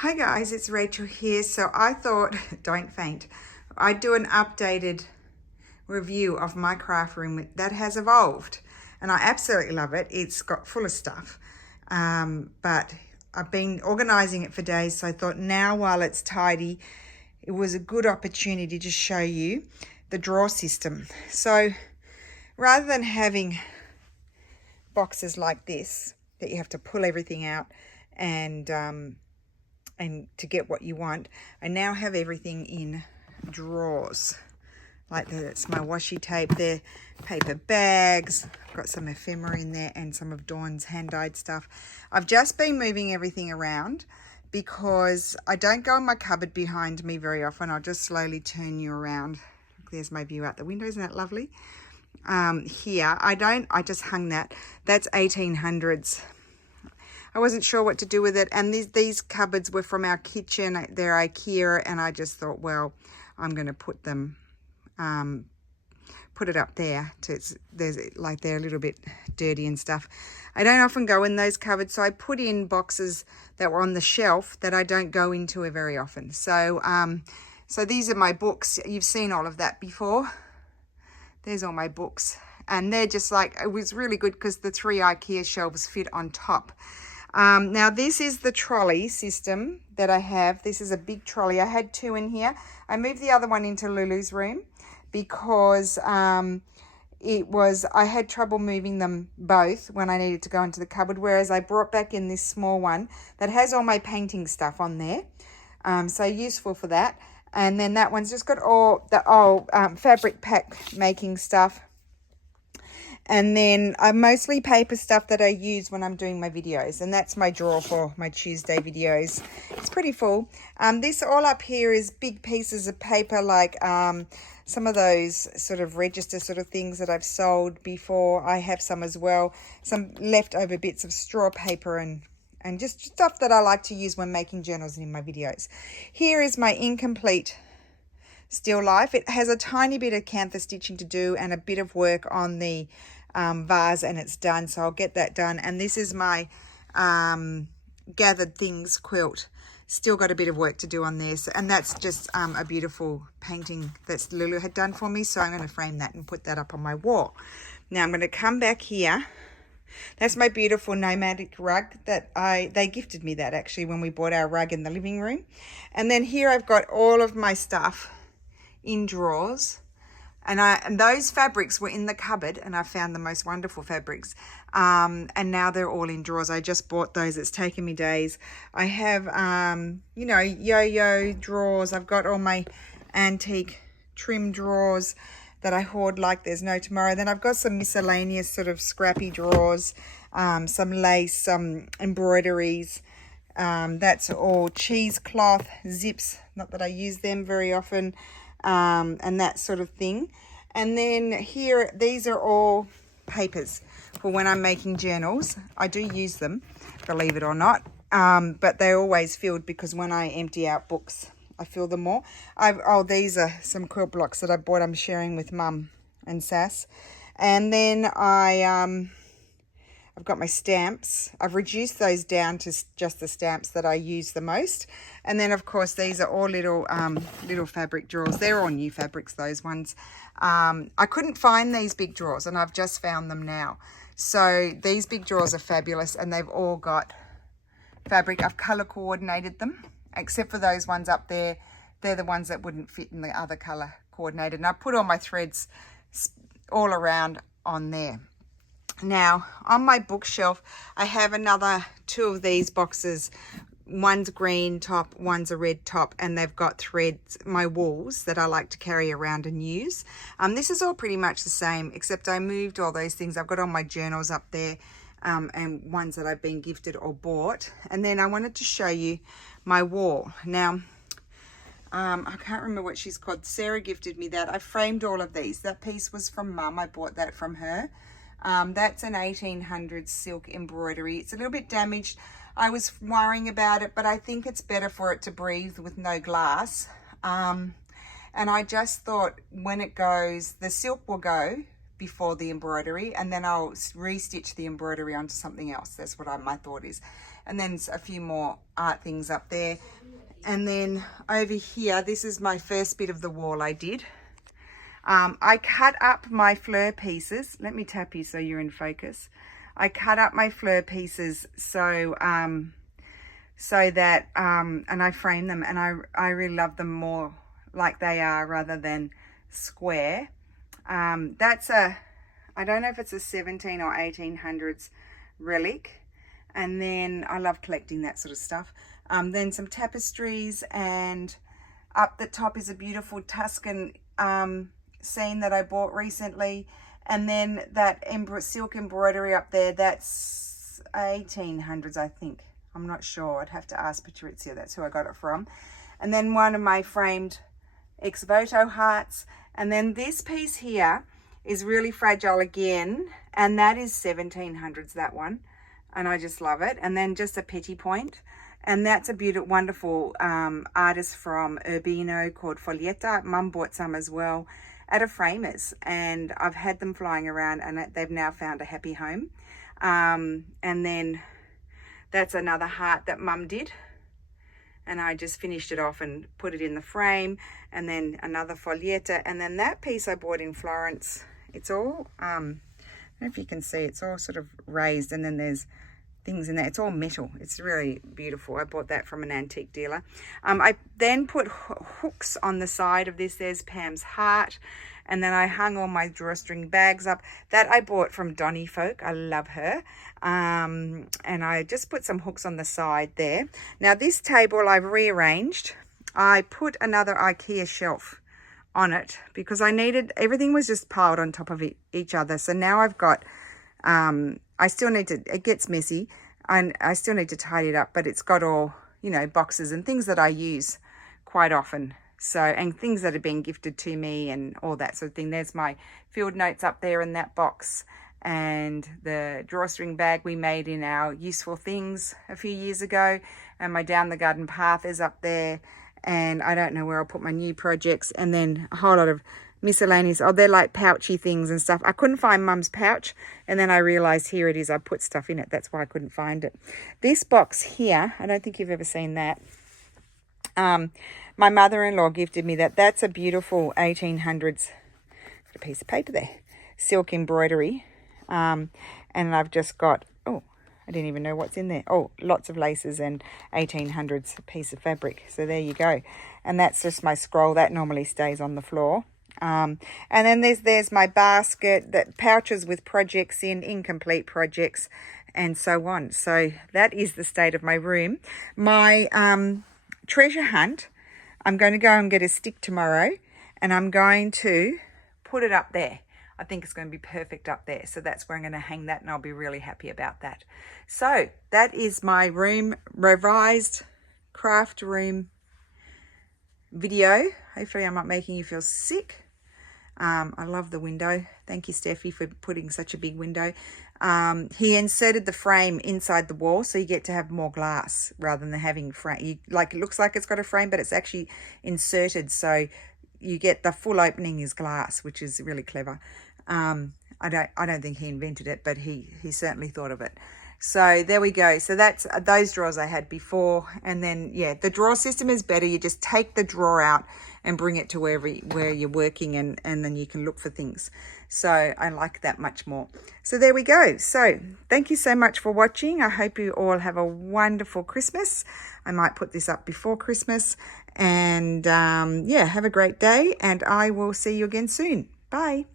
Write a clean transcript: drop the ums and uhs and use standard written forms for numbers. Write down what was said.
Hi guys, it's Rachel here. So I thought, don't faint, I'd do an updated review of my craft room that has evolved. And I absolutely love it. It's got full of stuff. But I've been organizing it for days. So I thought now while it's tidy, it was a good opportunity to show you the drawer system. So rather than having boxes like this, that you have to pull everything out and to get what you want, I now have everything in drawers. Like that's my washi tape there, paper bags, I've got some ephemera in there and some of Dawn's hand-dyed stuff. I've just been moving everything around because I don't go in my cupboard behind me very often. I'll just slowly turn you around. There's my view out the window, isn't that lovely? Here, I just hung that. That's 1800s. I wasn't sure what to do with it, and these cupboards were from our kitchen. They're IKEA, and I just thought, well, I'm going to put them, put it up there. They're a little bit dirty and stuff. I don't often go in those cupboards, so I put in boxes that were on the shelf that I don't go into very often. So, so these are my books. You've seen all of that before. There's all my books, and they're just like, it was really good because the 3 IKEA shelves fit on top. Now this is the trolley system that I have. This is a big trolley. I had 2 in here. I moved the other one into Lulu's room because I had trouble moving them both when I needed to go into the cupboard, whereas I brought back in this small one that has all my painting stuff on there. So useful for that. And then that one's just got all the fabric pack making stuff. And then mostly paper stuff that I use when I'm doing my videos. And that's my drawer for my Tuesday videos. It's pretty full. This all up here is big pieces of paper, like some of those sort of register sort of things that I've sold before. I have some as well. Some leftover bits of straw paper and just stuff that I like to use when making journals and in my videos. Here is my incomplete still life. It has a tiny bit of canthus stitching to do and a bit of work on the vase, and it's done, so I'll get that done. And this is my gathered things quilt. Still got a bit of work to do on this, and that's just a beautiful painting that Lulu had done for me, so I'm going to frame that and put that up on my wall. Now I'm going to come back here. That's my beautiful nomadic rug that they gifted me that actually when we bought our rug in the living room. And then here I've got all of my stuff in drawers, and those fabrics were in the cupboard, and I found the most wonderful fabrics, and now they're all in drawers. I just bought those. It's taken me days. I have yo-yo drawers. I've got all my antique trim drawers that I hoard like there's no tomorrow. Then I've got some miscellaneous sort of scrappy drawers, some lace, some embroideries. That's all cheesecloth, zips, not that I use them very often, and that sort of thing. And then here, these are all papers for when I'm making journals. I do use them, believe it or not, but they're always filled because when I empty out books, I fill them more. These are some quilt blocks that I bought. I'm sharing with Mum and Sass. And then I've got my stamps. I've reduced those down to just the stamps that I use the most. And then, of course, these are all little fabric drawers. They're all new fabrics, those ones. I couldn't find these big drawers, and I've just found them now. So these big drawers are fabulous, and they've all got fabric. I've colour coordinated them, except for those ones up there. They're the ones that wouldn't fit in the other colour coordinated. And I put all my threads all around on there. Now, on my bookshelf, I have another 2 of these boxes. One's green top, one's a red top, and they've got threads, my wools that I like to carry around and use. This is all pretty much the same, except I moved all those things. I've got all my journals up there, and ones that I've been gifted or bought. And then I wanted to show you my wall. Now, I can't remember what she's called. Sarah gifted me that. I framed all of these. That piece was from Mum. I bought that from her. That's an 1800s silk embroidery. It's a little bit damaged. I was worrying about it, but I think it's better for it to breathe with no glass. And I just thought when it goes, the silk will go before the embroidery, and then I'll restitch the embroidery onto something else. That's what my thought is. And then a few more art things up there. And then over here, this is my first bit of the wall I did. I cut up my fleur pieces. Let me tap you so you're in focus. I cut up my fleur pieces so that, and I frame them, and I really love them more like they are rather than square. That's I don't know if it's a 17 or 1800s relic. And then I love collecting that sort of stuff. Then some tapestries, and up the top is a beautiful Tuscan scene that I bought recently. And then that silk embroidery up there, that's 1800s, I think. I'm not sure. I'd have to ask Patrizia. That's who I got it from. And then one of my framed ex voto hearts. And then this piece here is really fragile again. And that is 1700s, that one. And I just love it. And then just a petit point. And that's a beautiful, wonderful artist from Urbino called Foglietta. Mum bought some as well at a framer's. And I've had them flying around, and they've now found a happy home. And then that's another heart that Mum did. And I just finished it off and put it in the frame. And then another Foglietta. And then that piece I bought in Florence. It's all, I don't know if you can see, it's all sort of raised, and then there's things in there. It's all metal. It's really beautiful. I bought that from an antique dealer. I then put hooks on the side of this. There's Pam's heart. And then I hung all my drawstring bags up. That I bought from Donny Folk. I love her. And I just put some hooks on the side there. Now this table I've rearranged. I put another IKEA shelf on it because I needed, everything was just piled on top of each other. So now I've got, I still need to, it gets messy, and I still need to tidy it up, but it's got all, you know, boxes and things that I use quite often. So, and things that have been gifted to me and all that sort of thing. There's my field notes up there in that box, and the drawstring bag we made in our useful things a few years ago. And my down the garden path is up there. And I don't know where I'll put my new projects, and then a whole lot of miscellaneous. Oh, they're like pouchy things and stuff. I couldn't find Mum's pouch, and then I realized here it is. I put stuff in it. That's why I couldn't find it. This box here, I don't think you've ever seen that. My mother-in-law gifted me that. That's a beautiful 1800s, a piece of paper there, silk embroidery. And I've just got, oh, I didn't even know what's in there. Oh, lots of laces and 1800s piece of fabric. So there you go. And that's just my scroll. That normally stays on the floor. And then there's my basket, that pouches with projects in, incomplete projects, and so on. So that is the state of my room. My treasure hunt, I'm going to go and get a stick tomorrow, and I'm going to put it up there. I think it's going to be perfect up there. So that's where I'm going to hang that, and I'll be really happy about that. So that is my room, revised craft room video. Hopefully I'm not making you feel sick. I love the window. Thank you, Steffi, for putting such a big window. He inserted the frame inside the wall, so you get to have more glass rather than having frame. Like, it looks like it's got a frame, but it's actually inserted, so you get the full opening is glass, which is really clever. I don't think he invented it, but he certainly thought of it. So there we go. So that's those drawers I had before. And then, yeah, the drawer system is better. You just take the drawer out and bring it to where you're working, and then you can look for things. So I like that much more. So there we go. So thank you so much for watching. I hope you all have a wonderful Christmas. I might put this up before Christmas. And yeah, have a great day, and I will see you again soon. Bye.